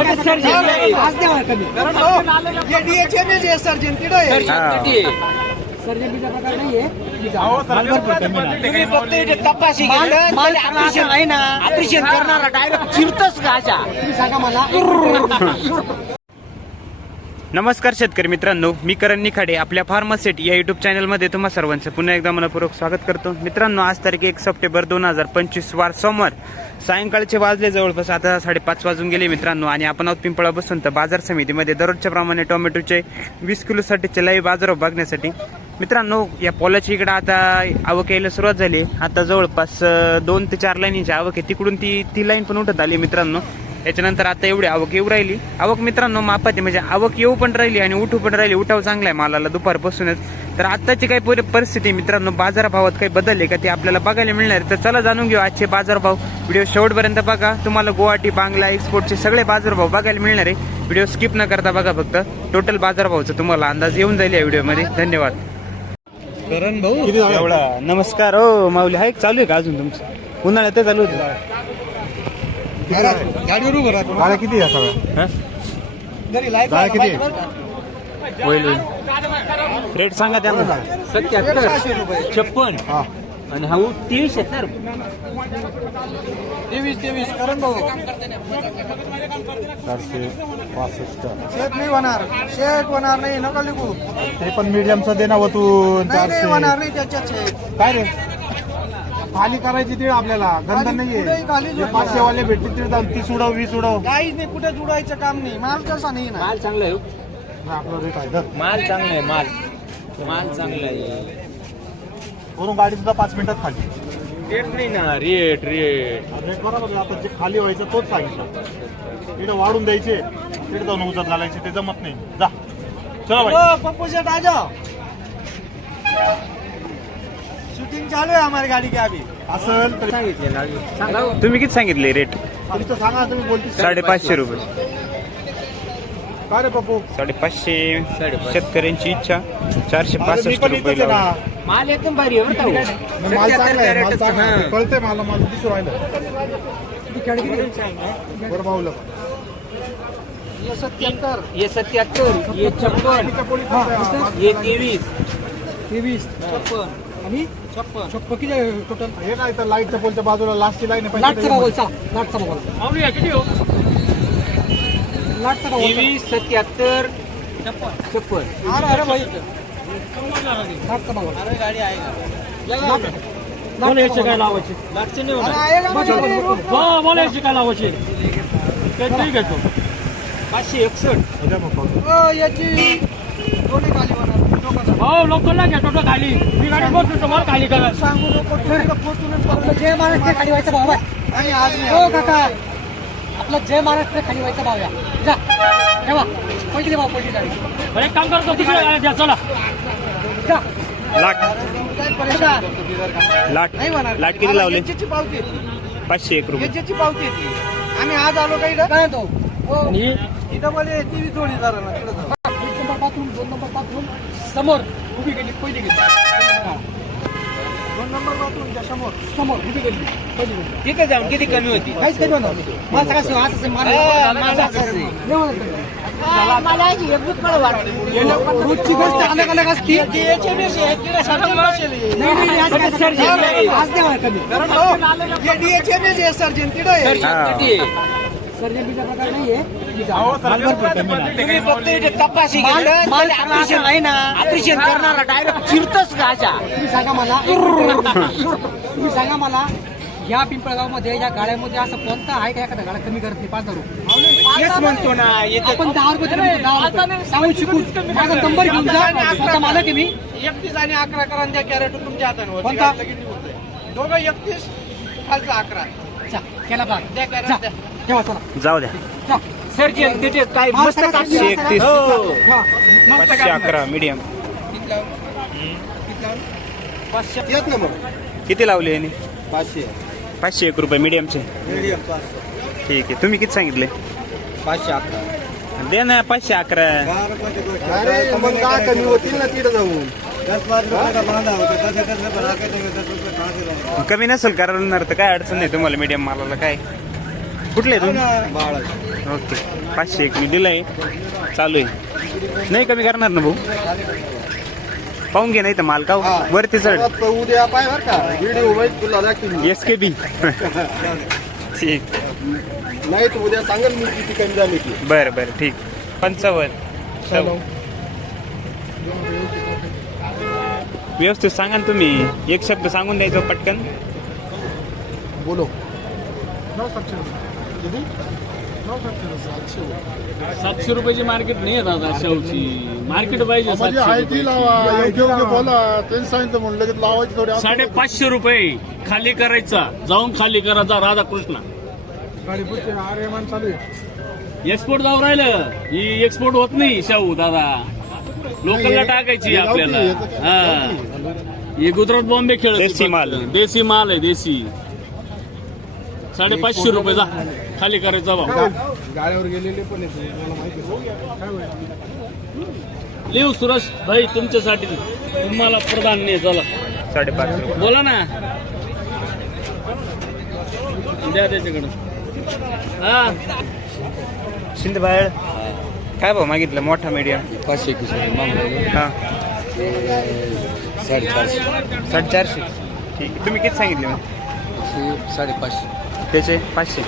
आज द्यावा कमी. सर्जरीचा प्रकार नाहीये तुम्ही फक्त इथे तपाशी माल- घेतलं, माल तरी चांगला ऑपरेशन आहे ना. ऑपरेशन करणारा डायरेक्ट चिरतच का अशा तुम्ही सांगा मला. नमस्कार शेतकरी मित्रांनो मी करण निखाडे आपल्या फार्मासेट या युट्यूब चॅनलमध्ये तुम्हा सर्वांचं पुन्हा एकदा मनपूर्वक स्वागत करतो. मित्रांनो आज तारीख एक सप्टेंबर दोन हजार पंचवीस वार सोमवार. सायंकाळचे वाजले जवळपास आता साडेपाच वाजून गेले मित्रांनो आणि आपण आहोत पिंपळा बसून तर बाजार समितीमध्ये. दररोजच्या प्रमाणे टोमॅटोचे वीस किलोसाठीचे लाईव्ह बाजार बघण्यासाठी. मित्रांनो या पोलाची इकडं आता आवक यायला सुरुवात झाली. आता जवळपास दोन ते चार लाईनीची आवक आहे. तिकडून ती ती लाईन पण उठत आली मित्रांनो. याच्यानंतर आता एवढी आवक येऊ राहिली. आवक मित्रांनो मापाती म्हणजे आवक येऊ पण राहिली आणि उठू पण राहिली. उठाव चांगला आहे मालाला दुपारपासूनच. तर आत्ताची काही परि- परिस्थिती मित्रांनो बाजारभावात काही बदलले का ते आपल्याला बघायला मिळणार आहे. तर चला जाणून घेऊ आजचे बाजारभाव. व्हिडिओ शेवटपर्यंत बघा. तुम्हाला गुवाहाटी बांगला एक्सपोर्टचे सगळे बाजारभाव बघायला मिळणार आहे. व्हिडिओ स्किप न करता बघा फक्त. टोटल बाजारभावचा तुम्हाला अंदाज येऊन जाईल या व्हिडिओमध्ये. धन्यवाद. करण भाऊ. एवढा. नमस्कार. हो माऊली. हाय चालू आहे का अजून तुमचं? उन्हाळ्यात चालू होतं. गाडीवर उभं राहतो गाड्या किती आहे सगळ्या? हा? गाड्या किती? आहे? होईल होईल. रेट सांगा त्यांना. सत्याहत्तर. छप्पन. हा. आणि हा तेवीस आहेत ना तेवीस तेवीस. करण भाऊ चारशे पासष्ट. शेत नाही होणार. शेत होणार नाही. नका लिखू ते पण मीडियमचं दे ना वतून चारशे. नाही त्याच्यात शेत. काय रे? खाली करायची तीळ आपल्याला. गंध नाहीये. खाली. पाचशे वाले भेटतील तीळ तीस उडव वीस उडव. काहीच नाही कुठे जुडायचं काम नाही. माल कसा नाही ना. माल चांगला आहे हो. आपलं रेट आहे. धर. माल चांगला आहे माल. माल चांगला आहे. वरून गाडी सुद्धा पाच मिनिटात खाली. रेट नाही ना रेट रेट रेट बरोबर आहे. आता जे खाली व्हायचं तोच सांगितलं. तिथे वाढून द्यायचे. तिथे जाऊन उजत घालायचे. ते जमत नाही. जा. चला भाई ओ, पप्पू शेट शूटिंग चालू है हमारी गाड़ी की अभी असल तरी सांगितले. तुम्ही किती सांगितले रेट तुमचं सांगा तुम्ही बोलती साडेपाचशे रुपये. काय रे पप्पू साडेपाचशे. शेतकऱ्यांची इच्छा. चारशे अरे मी पासष्ट पण रुपये इथंच आहे लावले. ना माल एकदम भारी आहे बरं का हो. मग माल चांगला आहे माल चांगला आहे. कळतंय मला माल दिसू राहिलं. बरं भाऊ लोक ये सत्याहत्तर हे सत्याहत्तर. हे. छप्पन हे तेवीस. तेवीस. छप्पन. आणि छप्पन. छप्पन किती टोटल हे काय तर लाईटच्या पोलच्या बाजूला लास्टची लाईन आहे लाटचा बाबा चला लाटचा बाबा लाटचा बाबा तेवीस सत्याहत्तर. छप्पन. अरे अरे भाई. लाटचा बाबा अरे गाडी आहे मला याचे काय लावायचे? लागचे नाही हो मला याचे काय लावायचे? ते ठीक आहे तो पाचशे एकसष्ट. याची. दोन्ही. हो लवकर ना खाली मी गाडी बसतो तुम्हाला खाली करा सांगू नको जय महाराष्ट्र खाली व्हायचा भाव आहे आणि आज हो काका आपला जय महाराष्ट्र खाली व्हायचा भाव आहे जा ठेवा एक काम करतो तिकडे द्या चला जा लाट लाट नाही होणार लाट किती लावले. पाचशे एक रुपये. पावती. आम्ही आज आलो काही काय तो? हो. इथं मला ती जोडी जरा ना बाथरूम दोन नंबर बाथरूम समोर. उभी गेली पहिली गेली. दोन नंबर बाथरूमच्या समोर समोर उभी गेली पहिली गेली तिथे जाऊन किती कमी होती काहीच काही होणार नाही. मला सगळं असं- असं असं मारायला हा, लागलं. माझं असंच आहे. नाही होणार काही. मला एकच मला वाटतं रोजची गोष्ट अलग अलग असती नाही, नाही, नाही, आज काय सर्जन. आज नाही होणार कमी इथे माल माल ऑपरेशन ना. ऑपरेशन करणारा डायरेक्ट चिरतच का अशा तुम्ही सांगा मला तुम्ही सांगा मला या पिंपळगावमध्ये या गाड्यामध्ये असं कोणता आहे का एखादा गाड्या कमी करत नाही? पाच हजार म्हणतो ना आपण दहा रुपये सांगून शिकून. माझा नंबर घेऊन जा. मालक आहे मी. एकतीस आणि अकरा करांच्या द्या कॅरेट तुमच्या हाताने. कोणता? दोघं एकतीस खालचा अकरा. केला भाग द्या कॅरेट ठेवा चला. जाऊ द्या. जा. काय मस्त कापशी एकतीस. हो. हा. पाचशे अकरा मीडियम किती लावले याने? पाचशे. पाचशे एक रुपये मीडियमचे मीडियम ठीक आहे. तुम्ही किती सांगितले? पाचशे अकरा. दे ना पाचशे अकरा. अरे मग काय कमी होतील ना तिथे जाऊन? दस पाच रुपये का बांधा होता? दस दस रुपये बना के देंगे दस रुपये कहाँ से लाएंगे कमी नसेल करणार तर काय अडचण नाही तुम्हाला मीडियम मालाला काय? कुठले तुम्ही ओके. पाचशे एक. मी दिलंय. चालू आहे. नाही कमी करणार ना भाऊ. पाहून घे नाही तर माल का हो? वरती चढ. उद्या पाय बर का. व्हिडिओ तुला एस के बी ठीक नाही तर उद्या सांगेल मी किती कमी झाली ती. बरं बरं. ठीक. पंचावन्न. चलो. व्यवस्थित सांगा ना तुम्ही. एक शब्द सांगून द्यायचं पटकन. बोलो. सातशे रुपयाची मार्केट नाही आहे दादा शेवची मार्केट पाहिजे म्हणजे सातशे रुपयाची. लावा योग्य योग्य बोला त्यांनी सांगितलं की लावायची थोडी आपण- साडेपाचशे रुपये खाली करायचा. जाऊन खाली करायचा राधाकृष्ण गाडी पुढचे आर्यमान चालू आहे. एक्सपोर्ट जाऊ राहिलं. ही एक्सपोर्ट होत नाही शाहू दादा. लोकलला टाकायची हे गावठी, आपल्याला याचं काय हा हे गुजरात बॉम्बे खेळ माल. देशी माल आहे देशी साडेपाचशे रुपये जा. खाली करायचा भाऊ गाड्यावर गेलेले पण येते मला माहिती आहे. काय होईल लिहू सुरेश भाई तुमच्यासाठी तुम्हाला प्रधान नाही चला. साडेपाच रुपये. बोला ना. द्या त्याच्याकडं. हा. शिंदे बाहेर काय भाऊ मागितलं? मोठा मीडियम पाचशे एकवीस हा. साडेचारशे. साडेचारशे. ठीक आहे. तुम्ही किती सांगितले मग? साडेपाचशे. त्याचे पाचशे.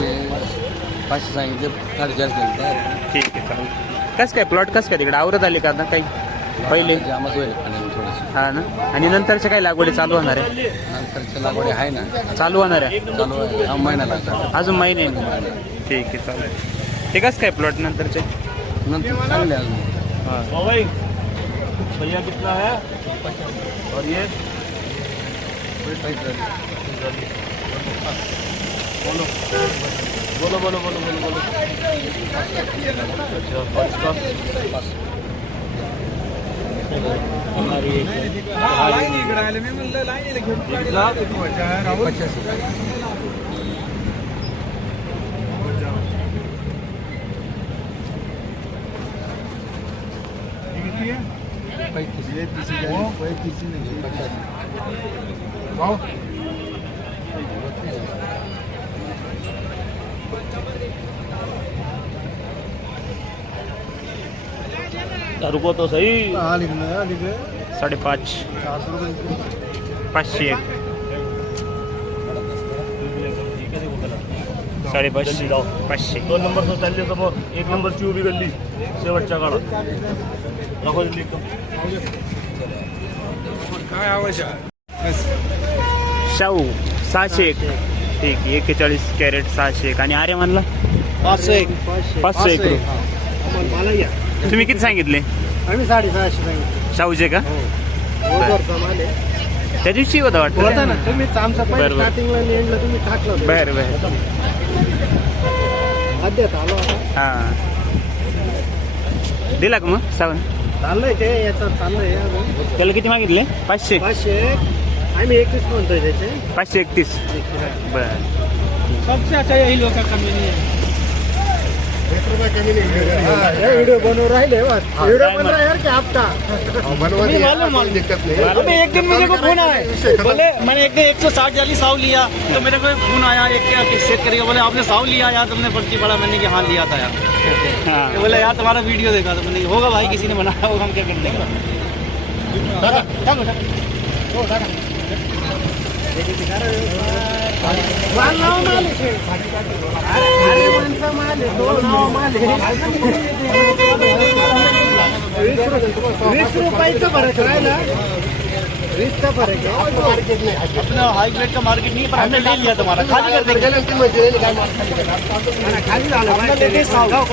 पाचशे सांगितले साडेचारशे ठीक आहे चालेल कसं काय प्लॉट कसं काय तिकडे आवरत आले का आता काही पहिले जामच होईल पाण्याने थोडंसं हा ना आणि नंतरच्या काही लागवडी चालू होणार आहे नंतरच्या लागवड आहे ना चालू होणार आहे चालू आहे हा महिना लागला अजून महिने आहे. ठीक आहे चालेल ते कसं काय प्लॉट नंतरचे नंतर चांगले अजून भैया कितना है और ये बोलो बोलो बोलो बोलो बोलो अच्छा और इसका इकडे आले मी म्हणलं लाईनीला घेऊन राहुल रुको तो सही साडेपाच पाचशे एक साडेपाचशे पाचशे दोन नंबर चालले समोर एक नंबरची उभी गल्ली शेवटच्या काळात दिल्ली काय आवश्यक शाहू सहाशे एक ठीक आहे एक्केचाळीस कॅरेट सहाशे एक. आणि आर्यमानला पाचशे एक. पाचशे एक रुपये. मला या. तुम्ही किती सांगितले? आम्ही साडेसहाशे सांगितलं. शाहूचे का? आहे. त्या दिवशी होता होता वाटतं ना. तुम्ही आमचा बरं, बरं. स्टार्टिंगला आणि एंडला तुम्ही टाकलं होतं. बरं बरं. अद्याप आलो आता. हां. दिला का मग? सावन चाललंय ते याचं चाललंय अजून. त्याला किती मागितले? पाचशे. पाचशे आम्ही एकवीस म्हणतोय त्याचे पाचशे एकतीस बरं सबसे अच्छा यही लोग का कमी है व्हिडिओ बनवून राहिले रहा है यार क्या आपका? बनवा अबे एक दिन मेरे को फ़ोन आया। बोले मैंने एक दिन एक सौ साव लिया तो मेरे को फ़ोन आया एक क्या सेट करके बोले आपने साव लिया यार तुमने पर्ची पड़ा मैंने कि हाँ लिया था यार। तो बोले यार तुम्हारा वीडियो देखा तो मैंने होगा भाई किसी ने बनाया होगा हम क्या कर वीस रुपये- वीस रुपयाचं फरक राहिला वीसचा फरक आहे अपना हाई ग्रेड का मार्केट नहीं पर हमने ले लिया तुम्हारा खाली कर देंगे खाली झालं.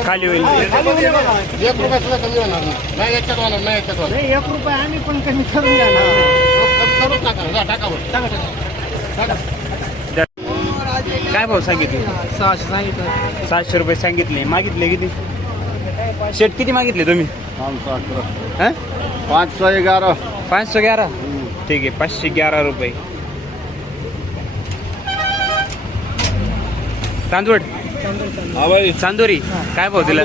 खाली होईल खाली होईल बघा. एक रुपया सुद्धा कमी होणार नाही नाही याच्यात होणार नाही याच्यात होणार नाही एक रुपये आम्ही पण कमी करून द्या सातशे रुपये सांगितले. शेट हाँ सौ ग्यारह पाच सौ ग्यारह ठीक आहे, पाचशे ग्यारह रुपये. तांदूळ? हाँ भाई चांदोरी काय भाव दिला?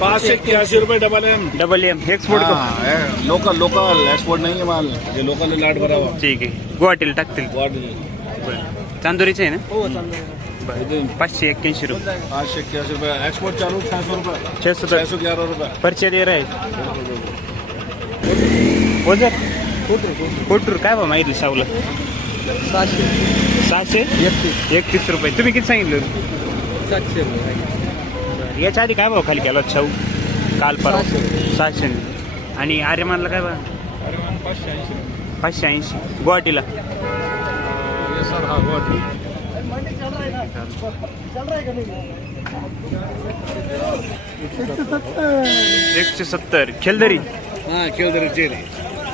पाच एक्क्याऐंशी रुपये double M double M export को लोकल लोकल एक्सपोर्ट नहीं है माल. ये लोकल लाट भरा हुआ ठीक आहे. गुवाहाटीला टाकतील. गुवाहाटी. चांदोरीचे आहे ना? हो पाचशे एक्क्याऐंशी रुपये. पाचशे एक्क्याऐंशी रुपये. एक्सपोर्ट चालू छः सौ रुपये. छः सौ छः सौ ग्यारह रुपये परिचय दे कोटूर काय भाव मागितलं सावलं? सहाशे. एकतीस रुपये. तुम्ही किती सांगितलं? बरं. याच्या आधी काय भाव खाली केला? होता शाहू काल परवा? सहाशे आणि आर्यमानला काय भाव? पाचशे ऐंशी. गुवाहाटीला? एकशे सत्तर. खेलदरी? हाँ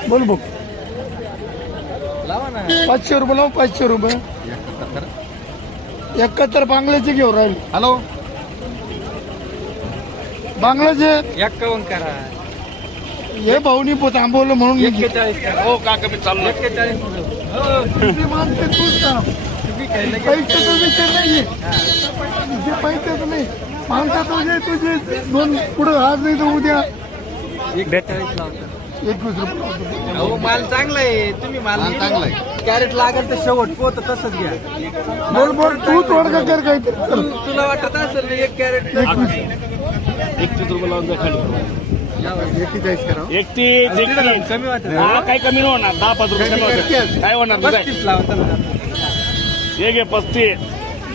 बोल बघ पाचशे रुपये लाव पाचशे रुपये. एकाहत्तर बांगल्याचे घेऊन राहील. हॅलो? बांगल्याचे एक्कावन्न करा. हे भाऊनी पोत थांबवलं म्हणून मी घेतलं. एक्केचाळीस करा. हो काका मी चाललो? एक्केचाळीस किती मागते तूच सांग. पैशाचा विषय नाहीये. जे पैशाचं नाही. माणसा तुझे तुझे दोन पुढे आज नाही तर उद्या एक्केचाळीस लावतो. एकवीस रुपये. अहो माल चांगला आहे. तुम्ही माल माल चांगला आहे. कॅरेट लागेल तर शेवट पोत तसंच घ्या. बोल बोल तू थोडं कर काहीतरी. तुला वाटत असेल ना एक कॅरेट एकवीस. एकतीस रुपये लावून द्या खाली. एक्केचाळीस करा. एकतीस एकतीस. कमी वाटत. हा काही कमी नाही होणार. दहा पाच रुपये कमी होणार. काय होणार? तुझं पस्तीस लावा हे घे पस्तीस.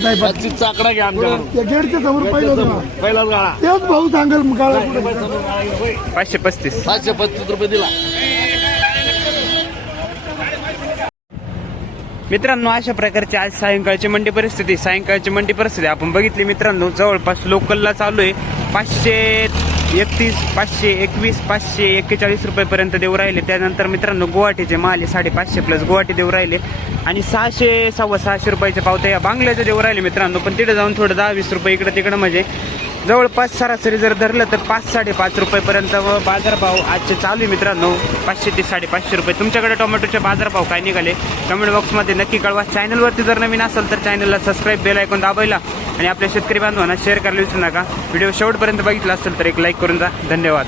नाही चाकडा घ्या आमच्याकडून. त्या गेटच्या समोर पहिलं होतं. पहिलाच गाळा तेच भाऊ सांगेल मग पुढे. पाचशे पस्तीस. सातशे पस्तीस रुपये दिला. मित्रांनो अशा प्रकारची आज सायंकाळची मंडी परिस्थिती सायंकाळची मंडी परिस्थिती आपण बघितली मित्रांनो जवळपास लोकलला चालू आहे. पाचशे एकतीस पाचशे एकवीस पाचशे एक्केचाळीस रुपयेपर्यंत देऊ राहिले. त्यानंतर मित्रांनो गुवाहाटीचे माल आहे साडेपाचशे प्लस गुवाहाटी देऊ राहिले. आणि सहाशे सव्वा सहाशे रुपयाचे पावते या बांगल्याचे देऊ राहिले मित्रांनो. पण तिथे जाऊन थोडं दहा वीस रुपये इकडं तिकडं म्हणजे जवळपास सरासरी जर धरलं तर पाच साडेपाच रुपयेपर्यंत व बाजारभाव आजचे चालू आहे मित्रांनो. पाचशे ते साडेपाचशे रुपये. तुमच्याकडे टोमॅटोचे बाजारभाव काय निघाले? कमेंट बॉक्समध्ये नक्की कळवा. चॅनलवरती जर नवीन असेल तर चॅनलला सबस्क्राईब बेल ऐकून दाबायला आणि आपल्या शेतकरी बांधवांना शेअर करायला विसरू नका. व्हिडिओ शेवटपर्यंत बघितला असेल तर एक लाईक करून जा. धन्यवाद.